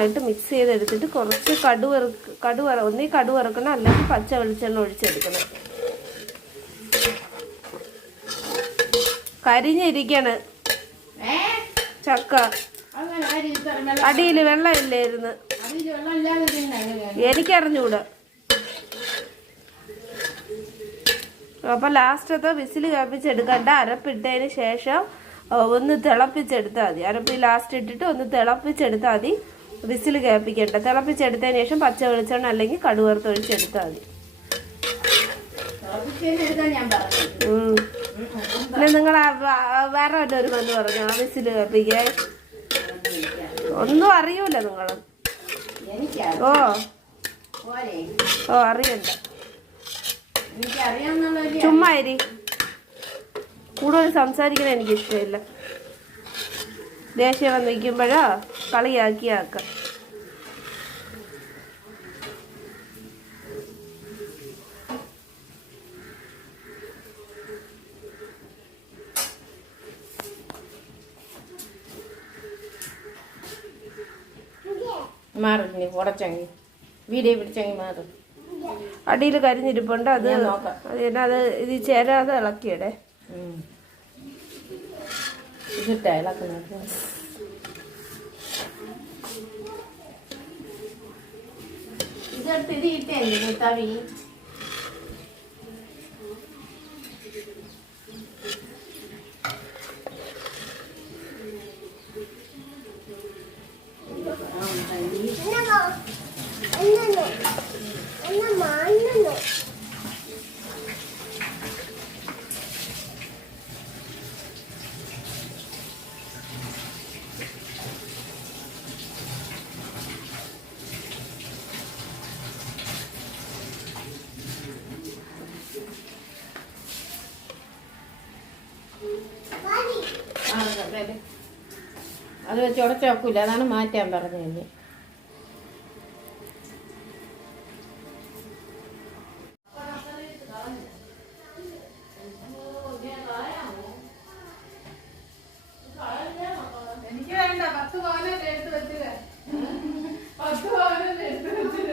നന്നായിട്ട് മിക്സ് ചെയ്തെടുത്തിട്ട് കുറച്ച് ഒന്നീ കടു വറുക്കണം, അല്ലെങ്കിൽ പച്ച വെളിച്ചെണ്ണ ഒഴിച്ചെടുക്കണം. കരിഞ്ഞിരിക്കണ് ചക്ക. അടിയിൽ വെള്ളം ഇല്ലായിരുന്നു, എനിക്കറിഞ്ഞൂടാ. അപ്പൊ ലാസ്റ്റത്തെ വിസിൽ കേൾപ്പിച്ചെടുക്കണ്ട, അരപ്പിട്ടതിന് ശേഷം ഒന്ന് തിളപ്പിച്ചെടുത്താൽ മതി. അരപ്പ് ലാസ്റ്റ് ഇട്ടിട്ട് ഒന്ന് തിളപ്പിച്ചെടുത്താൽ മതി, വിസിൽ കേൾപ്പിക്കണ്ട. തിളപ്പിച്ചെടുത്തതിന് ശേഷം പച്ച വെളിച്ചെണ്ണ അല്ലെങ്കിൽ കടുവറുത്തൊഴിച്ചെടുത്താൽ മതി. പിന്നെ നിങ്ങൾ വേറെ വല്ലവരും വന്ന് പറഞ്ഞു ആ വിസിൽ കേൾപ്പിക്കാൻ. ഒന്നും അറിയൂല നിങ്ങൾ. ഓ അറിയണ്ട, ചുമ്മാ ഇരി. കൂടുതൽ സംസാരിക്കണ എനിക്ക് ഇഷ്ടമില്ല. ദേഷ്യം വന്ന് നിൽക്കുമ്പോഴോ കളിയാക്കിയാക്കാം. മാറി ഉടച്ചങ്ങി വീഡിയോ പിടിച്ചങ്ങി മാറും. അടിയിൽ കരിഞ്ഞിരിപ്പുണ്ട്, അത് അത് ഇത് ചേരാതെ ഇളക്കിയടേ. ഇതിട്ടാ ഇളക്കുന്നത്. ഇതെടുത്ത് ഇത് ഇട്ടേ തവി. അത് വെച്ച് ഉടച്ചു വെക്കൂല, അതാണ് മാറ്റാൻ പറഞ്ഞത്. എനിക്ക് വേണ്ട, 10 പവനെ എടുത്ത് വെച്ചില്ല. 10 പവനെ എടുത്ത് വെച്ചില്ല.